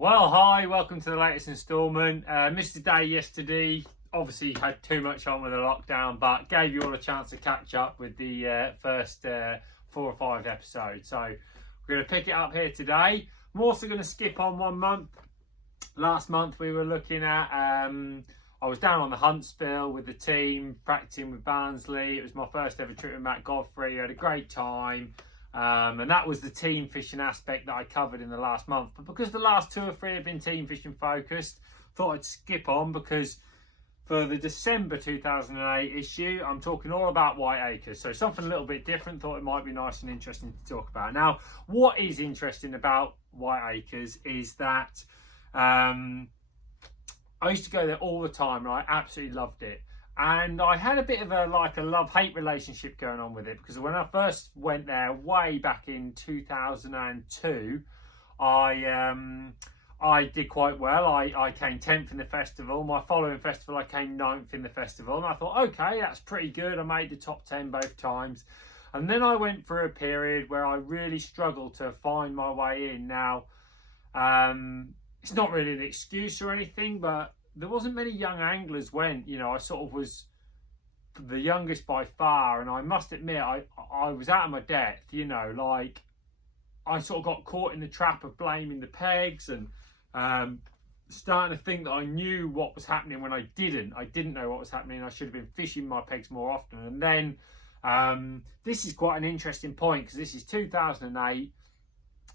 Well, hi, welcome to the latest instalment. Missed a day yesterday. Obviously, had too much on with the lockdown, but gave you all a chance to catch up with the first 4 or 5 episodes. So, we're going to pick it up here today. I'm also going to skip on 1 month. Last month, we were looking at, I was down on the Huntsville with the team, practicing with Barnsley. It was my first ever trip with Matt Godfrey. I had a great time. And that was the team fishing aspect that I covered in the last month. But because the last 2 or 3 have been team fishing focused, thought I'd skip on because for the December 2008 issue, I'm talking all about Whiteacres. So something a little bit different. Thought it might be nice and interesting to talk about. Now, what is interesting about Whiteacres is that I used to go there all the time and I absolutely loved it. And I had a bit of a love-hate relationship going on with it, because when I first went there way back in 2002, I did quite well. I came 10th in the festival. My following festival, I came 9th in the festival. And I thought, okay, that's pretty good. I made the top 10 both times. And then I went through a period where I really struggled to find my way in. Now, it's not really an excuse or anything, but there wasn't many young anglers went. You know, I sort of was the youngest by far, and I must admit I was out of my depth. You know, like I sort of got caught in the trap of blaming the pegs and starting to think that I knew what was happening when I didn't know what was happening. I should have been fishing my pegs more often. And then this is quite an interesting point, because this is 2008.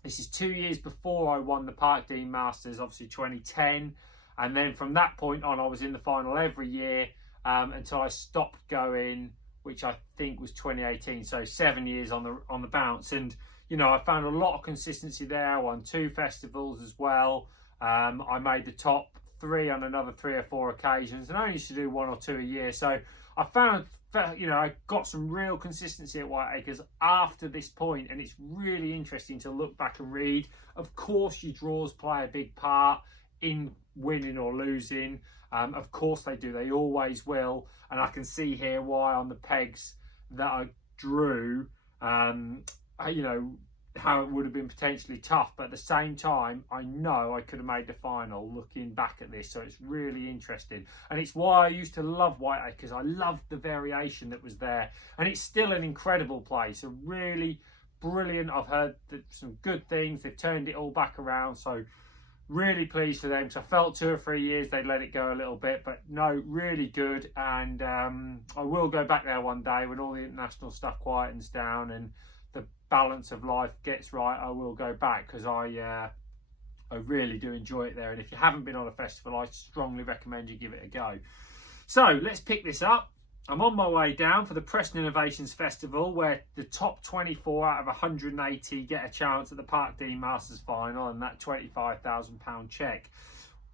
This is 2 years before I won the Park Dean Masters, obviously 2010. And then from that point on, I was in the final every year until I stopped going, which I think was 2018. So 7 years on the bounce. And, you know, I found a lot of consistency there. I won 2 festivals as well. I made the top 3 on another 3 or 4 occasions. And I only used to do 1 or 2 a year. So I found, you know, I got some real consistency at Whiteacres after this point. And it's really interesting to look back and read. Of course, your draws play a big part in winning or losing. Of course they do, they always will. And I can see here why on the pegs that I drew, you know, how it would have been potentially tough. But at the same time, I know I could have made the final looking back at this. So it's really interesting. And it's why I used to love Whiteacres. I loved the variation that was there. And it's still an incredible place, a really brilliant. I've heard some good things. They've turned it all back around. So really pleased for them. So I felt 2 or 3 years they let it go a little bit, but no, really good. And I will go back there one day when all the international stuff quietens down and the balance of life gets right. I will go back, because I really do enjoy it there. And if you haven't been on a festival, I strongly recommend you give it a go. So let's pick this up. I'm on my way down for the Preston Innovations Festival, where the top 24 out of 180 get a chance at the Park Dean Masters final and that £25,000 cheque.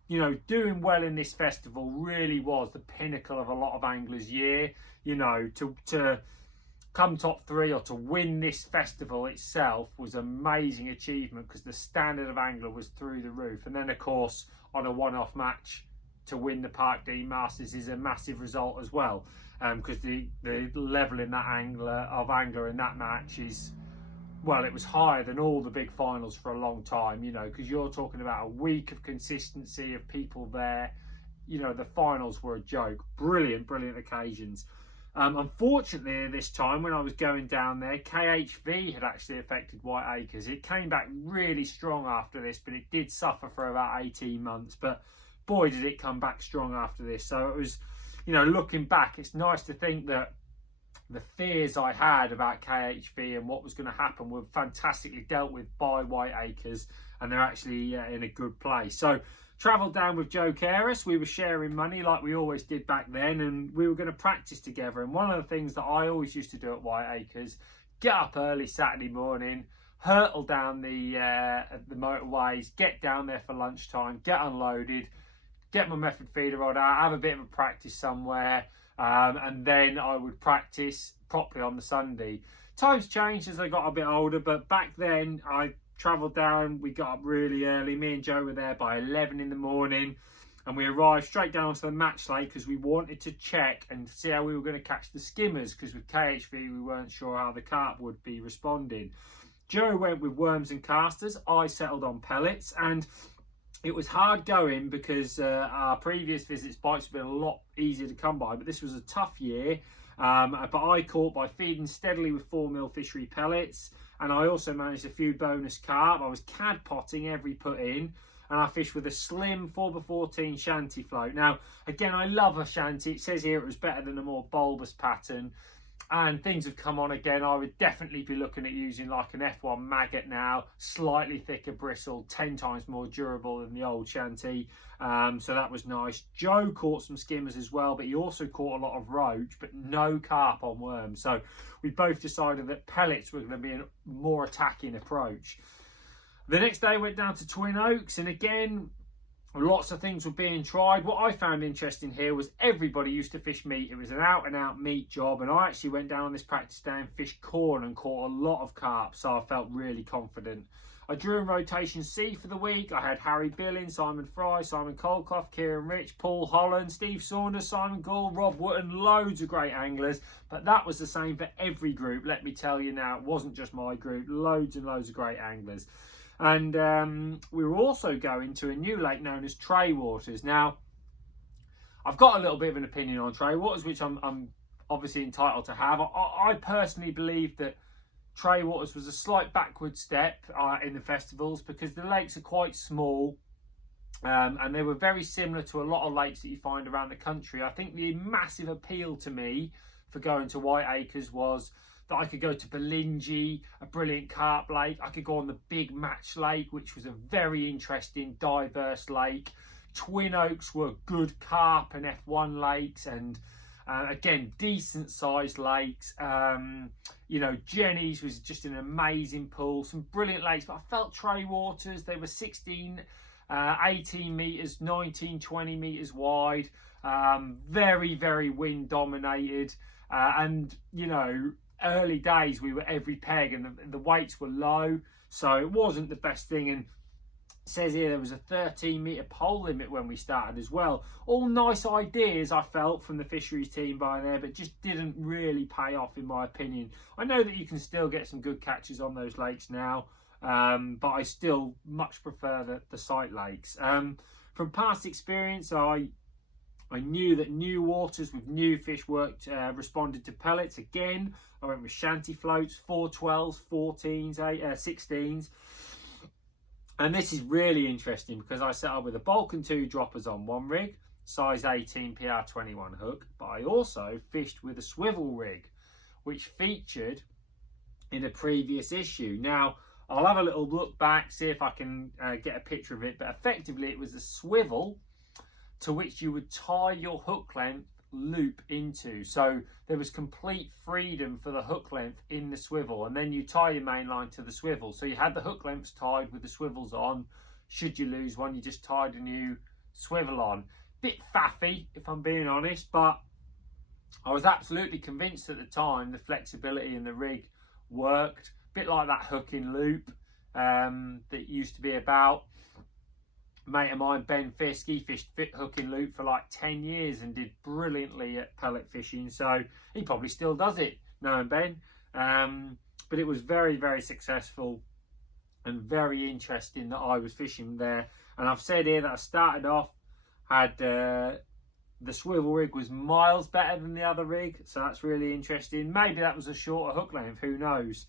You know, doing well in this festival really was the pinnacle of a lot of anglers' year. You know, to come top 3 or to win this festival itself was an amazing achievement, because the standard of angler was through the roof. And then, of course, on a one-off match to win the Park Dean Masters is a massive result as well. Because the level in that angler in that match is, well, it was higher than all the big finals for a long time, you know, because you're talking about a week of consistency of people there. You know, the finals were a joke. Brilliant occasions. Unfortunately, this time when I was going down there, KHV had actually affected Whiteacres. It came back really strong after this, but it did suffer for about 18 months. But boy, did it come back strong after this. So it was, you know, looking back, it's nice to think that the fears I had about KHV and what was going to happen were fantastically dealt with by Whiteacres, and they're actually in a good place. So travelled down with Joe Kerry. We were sharing money like we always did back then, and we were going to practice together. And one of the things that I always used to do at Whiteacres, get up early Saturday morning, hurtle down the motorways, get down there for lunchtime, get unloaded, get my method feeder rod out, have a bit of a practice somewhere, and then I would practice properly on the Sunday. Times changed as I got a bit older, but back then I travelled down, we got up really early. Me and Joe were there by 11 in the morning, and we arrived straight down to the match lake because we wanted to check and see how we were going to catch the skimmers, because with KHV we weren't sure how the carp would be responding. Joe went with worms and casters. I settled on pellets, and it was hard going because our previous visits bites have been a lot easier to come by, but this was a tough year. But I caught by feeding steadily with 4mm fishery pellets, and I also managed a few bonus carp. I was cad potting every put in, and I fished with a slim 4x14 shanty float. Now, again, I love a shanty. It says here it was better than a more bulbous pattern, and things have come on again. I would definitely be looking at using like an F1 maggot now, slightly thicker bristle, 10 times more durable than the old shanty. So that was nice. Joe caught some skimmers as well, but he also caught a lot of roach, but no carp on worms. So we both decided that pellets were going to be a more attacking approach. The next day went down to Twin Oaks, and again, lots of things were being tried. What I found interesting here was everybody used to fish meat. It was an out and out meat job, and I actually went down on this practice day and fished corn and caught a lot of carp, so I felt really confident. I drew in rotation C for the week. I had Harry Billings, Simon Fry, Simon Colclough, Kieran Rich, Paul Holland, Steve Saunders, Simon Gall, Rob Wootton, loads of great anglers, but that was the same for every group. Let me tell you now, it wasn't just my group, loads and loads of great anglers. And we were also going to a new lake known as Trewaters. Now, I've got a little bit of an opinion on Trewaters, which I'm obviously entitled to have. I personally believe that Trewaters was a slight backward step in the festivals because the lakes are quite small, and they were very similar to a lot of lakes that you find around the country. I think the massive appeal to me for going to Whiteacres was that I could go to Belingi, a brilliant carp lake. I could go on the Big Match Lake, which was a very interesting, diverse lake. Twin Oaks were good carp and F1 lakes, and again, decent sized lakes. You know, Jenny's was just an amazing pool, some brilliant lakes, but I felt Trewaters, they were 16, 18 metres, 19, 20 metres wide, very, very wind dominated, and, you know, early days we were every peg and the weights were low, so it wasn't the best thing. And it says here there was a 13-metre pole limit when we started as well. All nice ideas, I felt, from the fisheries team by there, but just didn't really pay off in my opinion. I know that you can still get some good catches on those lakes now, but I still much prefer the site lakes. From past experience, I knew that new waters with new fish responded to pellets. Again, I went with shanty floats, 412s, 14s, 16s. And this is really interesting because I set up with a Balkan 2 droppers on one rig, size 18 PR21 hook, but I also fished with a swivel rig, which featured in a previous issue. Now, I'll have a little look back, see if I can get a picture of it, but effectively it was a swivel to which you would tie your hook length loop into. So there was complete freedom for the hook length in the swivel, and then you tie your main line to the swivel. So you had the hook lengths tied with the swivels on. Should you lose one, you just tied a new swivel on. Bit faffy, if I'm being honest, but I was absolutely convinced at the time the flexibility in the rig worked. Bit like that hook in loop that used to be about. Mate of mine, Ben Fisk, he fished hook and loop for like 10 years and did brilliantly at pellet fishing, so he probably still does it, knowing Ben. But it was very, very successful and very interesting that I was fishing there. And I've said here that I started off, had the swivel rig was miles better than the other rig, so that's really interesting. Maybe that was a shorter hook length, who knows.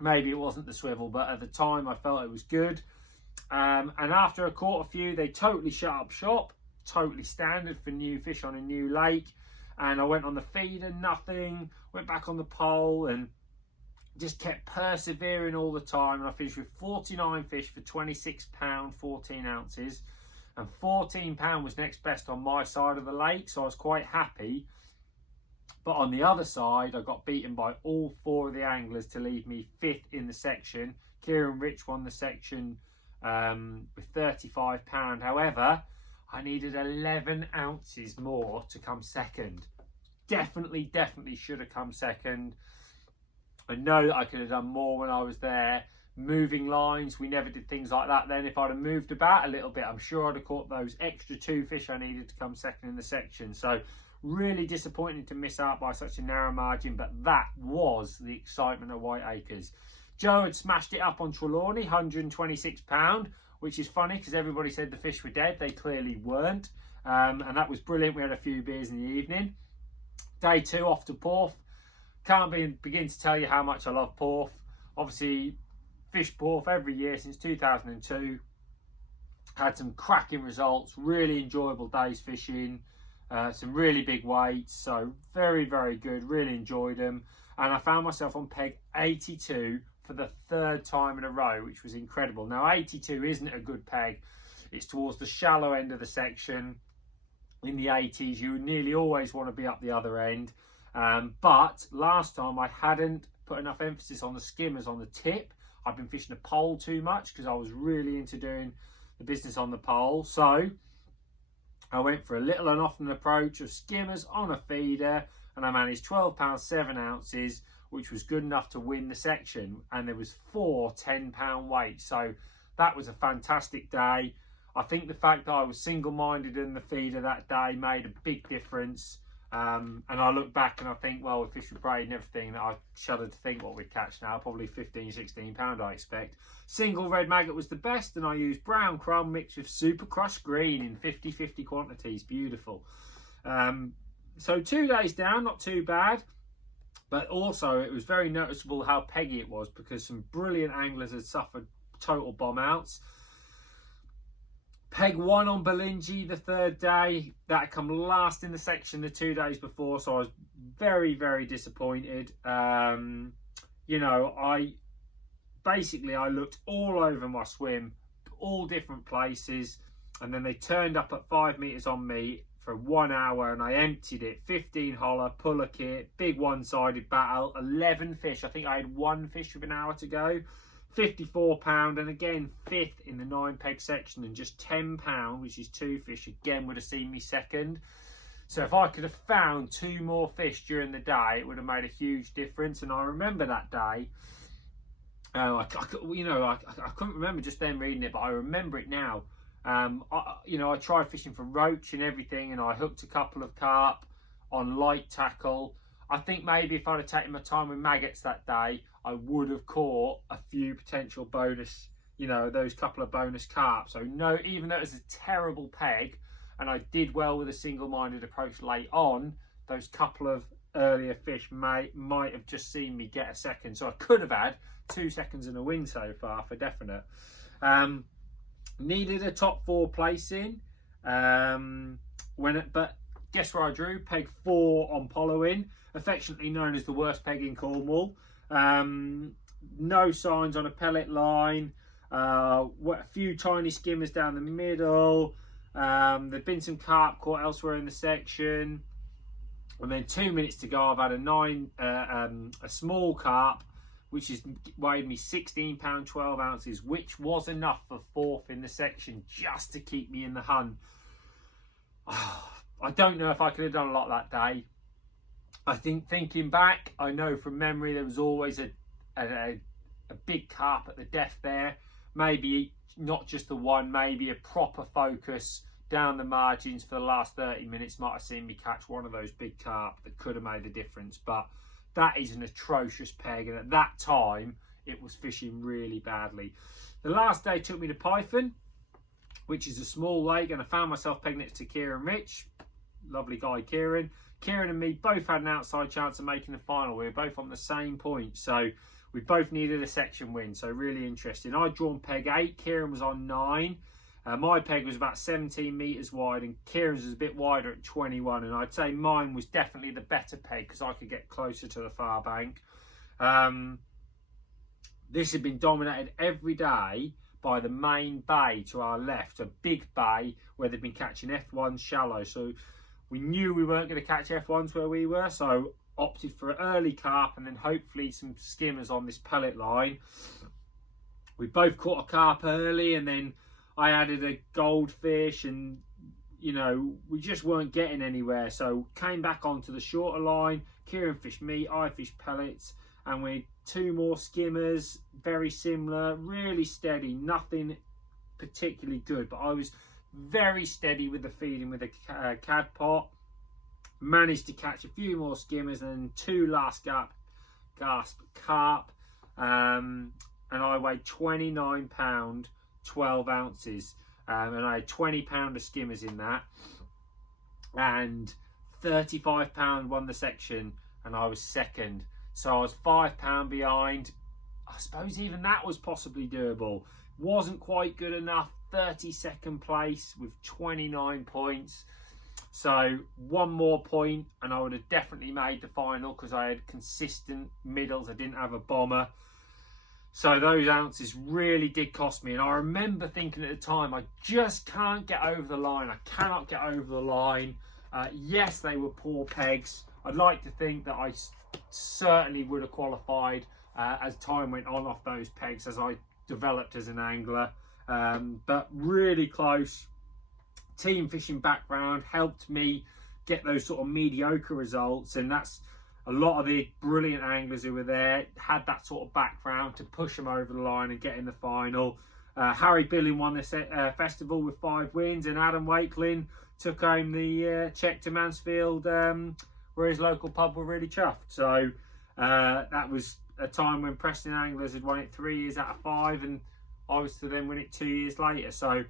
Maybe it wasn't the swivel, but at the time I felt it was good. And after I caught a few, they totally shut up shop, totally standard for new fish on a new lake. And I went on the feeder, nothing, went back on the pole and just kept persevering all the time. And I finished with 49 fish for £26, 14 ounces. And £14 was next best on my side of the lake, so I was quite happy. But on the other side, I got beaten by all 4 of the anglers to leave me 5th in the section. Kieran Rich won the section with £35. However, I needed 11 ounces more to come second. Definitely should have come second. I know that I could have done more when I was there. Moving lines, we never did things like that then. If I'd have moved about a little bit, I'm sure I'd have caught those extra 2 fish I needed to come second in the section. So really disappointing to miss out by such a narrow margin, but that was the excitement of Whiteacres. Joe had smashed it up on Trelawney, £126. which is funny because everybody said the fish were dead. They clearly weren't. And that was brilliant. We had a few beers in the evening. Day 2 off to Porth. Can't begin to tell you how much I love Porth. Obviously, fished Porth every year since 2002. Had some cracking results, really enjoyable days fishing, some really big weights, so very, very good, really enjoyed them. And I found myself on peg 82 for the 3rd time in a row, which was incredible. Now 82 isn't a good peg, it's towards the shallow end of the section. In the 80s you nearly always want to be up the other end, but last time I hadn't put enough emphasis on the skimmers on the tip. I've been fishing a pole too much because I was really into doing the business on the pole, so I went for a little and often approach of skimmers on a feeder, and I managed 12 pounds 7 ounces, which was good enough to win the section. And there was 4 10-pound weights, so that was a fantastic day. I think the fact that I was single-minded in the feeder that day made a big difference. And I look back and I think, well, with fish with braid and everything, that I shudder to think what we'd catch now, probably 15 16 pound I expect. Single red maggot was the best, and I used brown crumb mixed with super crushed green in 50-50 quantities. Beautiful. So 2 days down, not too bad, but also it was very noticeable how peggy it was because some brilliant anglers had suffered total bomb outs. Peg 1 on Belingi the 3rd day. That had come last in the section the 2 days before, so I was very, very disappointed. You know, I looked all over my swim, all different places, and then they turned up at 5 meters on me for 1 hour, and I emptied it. 15 holler, puller kit, big one-sided battle, 11 fish. I think I had 1 fish with an hour to go. 54 pound, and again 5th in the 9 peg section, and just 10 pound, which is 2 fish, again would have seen me 2nd. So if I could have found 2 more fish during the day, it would have made a huge difference. And I remember that day, I couldn't remember just then reading it, but I remember it now. I tried fishing for roach and everything, and I hooked a couple of carp on light tackle. I think maybe if I'd have taken my time with maggots that day, I would have caught a few potential bonus, those couple of bonus carp. So no, even though it was a terrible peg and I did well with a single-minded approach late on, those couple of earlier fish might have just seen me get a 2nd. So I could have had 2 seconds and a win so far for definite. Needed a top 4 placing, but guess where I drew? Peg 4 on Pollawen, affectionately known as the worst peg in Cornwall. No signs on a pellet line, a few tiny skimmers down the middle. There've been some carp caught elsewhere in the section, and then 2 minutes to go I've had a small carp which has weighed me 16 pound 12 ounces, which was enough for 4th in the section just to keep me in the hunt. I don't know if I could have done a lot that day. I think thinking back, I know from memory there was always a big carp at the death there. Maybe not just the one, maybe a proper focus down the margins for the last 30 minutes might have seen me catch one of those big carp that could have made a difference. But that is an atrocious peg, and at that time it was fishing really badly. The last day took me to Python, which is a small lake, and I found myself pegging it to Kieran Rich. Lovely guy Kieran. Kieran and me both had an outside chance of making the final. We were both on the same point, so we both needed a section win, so really interesting. I'd drawn peg 8, Kieran was on 9. My peg was about 17 metres wide, and Kieran's was a bit wider at 21, and I'd say mine was definitely the better peg because I could get closer to the far bank. This had been dominated every day by the main bay to our left, a big bay where they'd been catching F1s shallow. So we knew we weren't going to catch F1s where we were, so opted for early carp and then hopefully some skimmers on this pellet line. We both caught a carp early, and then I added a goldfish, and we just weren't getting anywhere. So came back onto the shorter line. Kieran fished meat, I fished pellets, and we had 2 more skimmers, very similar, really steady, nothing particularly good, but I was very steady with the feeding with a cad pot. Managed to catch a few more skimmers and 2 last gasp carp, and I weighed 29 pound 12 ounces, and I had 20-pounder skimmers in that, and £35 won the section, and I was second. So I was £5 behind. I suppose even that was possibly doable. Wasn't quite good enough. 32nd place with 29 points. So one more point and I would have definitely made the final, because I had consistent middles. I didn't have a bomber. So those ounces really did cost me. And I remember thinking at the time, I just can't get over the line. I cannot get over the line. Yes, they were poor pegs. I'd like to think that I certainly would have qualified as time went on off those pegs, as I developed as an angler. But really close. Team fishing background helped me get those sort of mediocre results, and that's a lot of the brilliant anglers who were there had that sort of background to push them over the line and get in the final. Harry Billing won this festival with 5 wins, and Adam Wakelin took home the check to Mansfield, where his local pub were really chuffed. So that was a time when Preston Anglers had won it 3 years out of 5, and I was to then win it 2 years later. So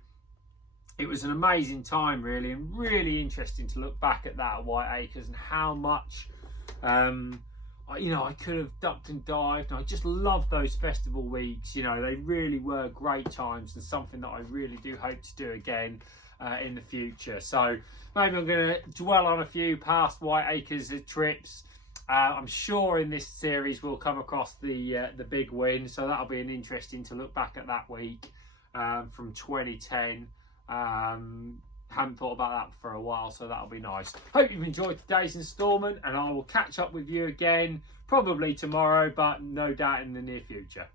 it was an amazing time, really, and really interesting to look back at that at White Acres and how much, I could have ducked and dived. And I just loved those festival weeks. You know, they really were great times, and something that I really do hope to do again in the future. So maybe I'm going to dwell on a few past White Acres trips. I'm sure in this series we'll come across the big win, so that'll be an interesting to look back at that week from 2010. Haven't thought about that for a while, so that'll be nice. Hope you've enjoyed today's instalment, and I will catch up with you again probably tomorrow, but no doubt in the near future.